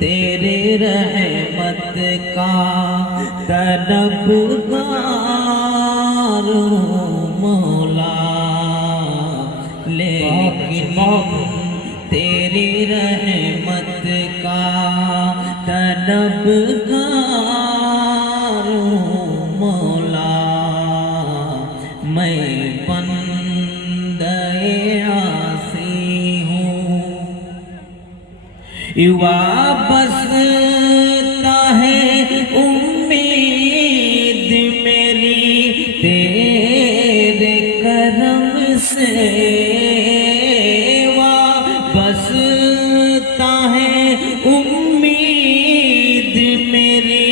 तेरे रहमत का तलबगार हूँ मौला, लेकिन तेरी रहमत का तलबगार हूँ मौला। मैं बंदे आसी हूँ, वाबस्ता है उम्मीद मेरी तेरे करम से, वाबस्ता है उम्मीद मेरी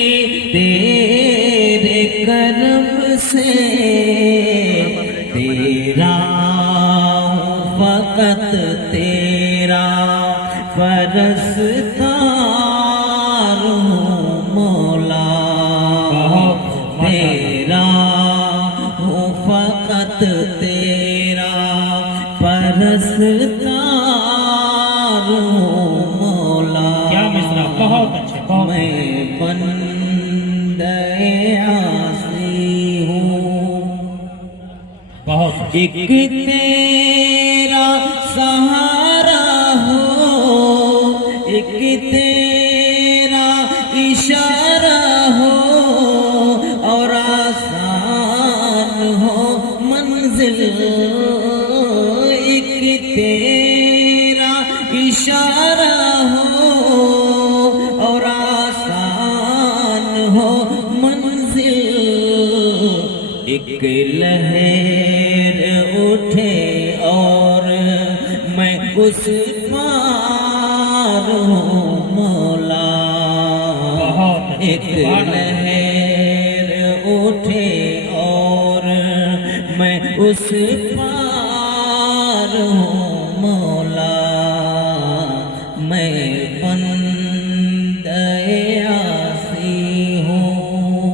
तेरे करम से। तेरा फकत तेरा परस्तार हूँ मौला, तेरा हूँ फकत तेरा परस्तार हूँ मौला। क्या मिसरा, बहुत अच्छे, बहुत मैं बंदे आसी हूँ, बहुत एक तेरा सहारा हो, एक तेरा इशारा हो, और आसान हो मंजिल। एक तेरा इशारा हो और आसान हो मंजिल। एक लहर उठे और मैं उस पार हूँ मौला, एक लहर उठे और मैं उस पार हूँ मौला। मैं बंदे आसी हूँ,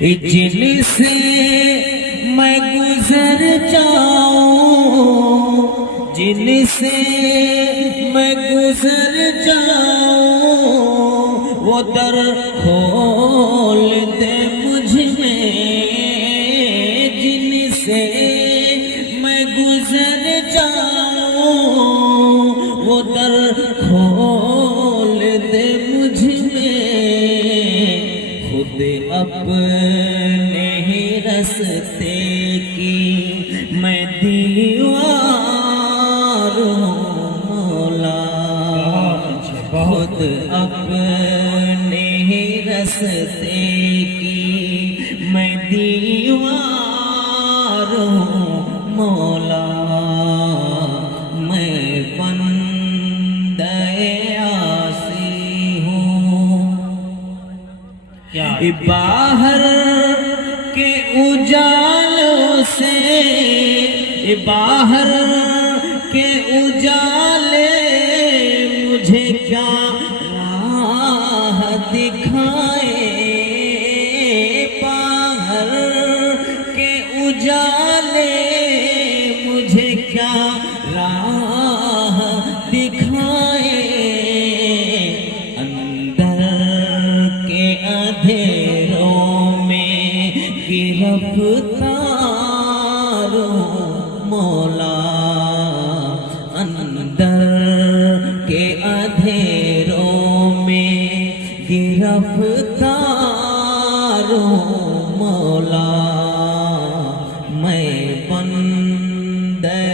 जिनसे मैं गुजर जाऊं, जिनसे मैं गुजर जाऊं, वो दर खोल दे मुझ में। जिनसे मैं गुजर जाऊं, वो दर खोल दे मुझ में। खुद अपने ही रस्ते की मैं दीवार हूँ मौला, खुद अपने ही रस्ते की मैं दीवार हूँ मौला। मैं बंदे आसी हूँ, बाहर के उजालों से, बाहर के उजाले मुझे क्या राह दिखाए। बाहर के उजाले मुझे क्या राह दिखाए। अंदर के अंधेरों में गिरफ्तार हूँ मौला, अंदर के अंधेरों में गिरफ्तार हूँ मौला। मैं बंदे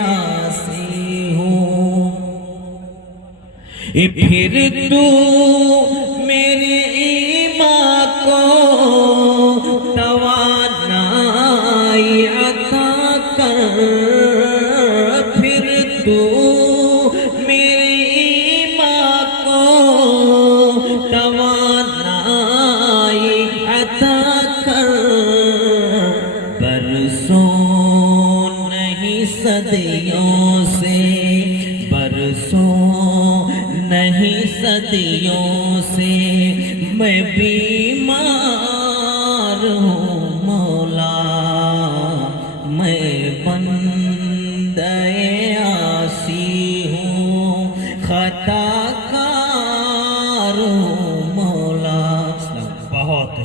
आसी हूँ, फिर तू मेरे ईमान को तवानाई अता कर। फिर तू मेरे ईमान को तवानाई अता कर। बरसों नहीं सदियों से, बरसों नहीं सदियों से मैं बीमार हूँ मौला। मैं बंदे आसी हूँ, खता का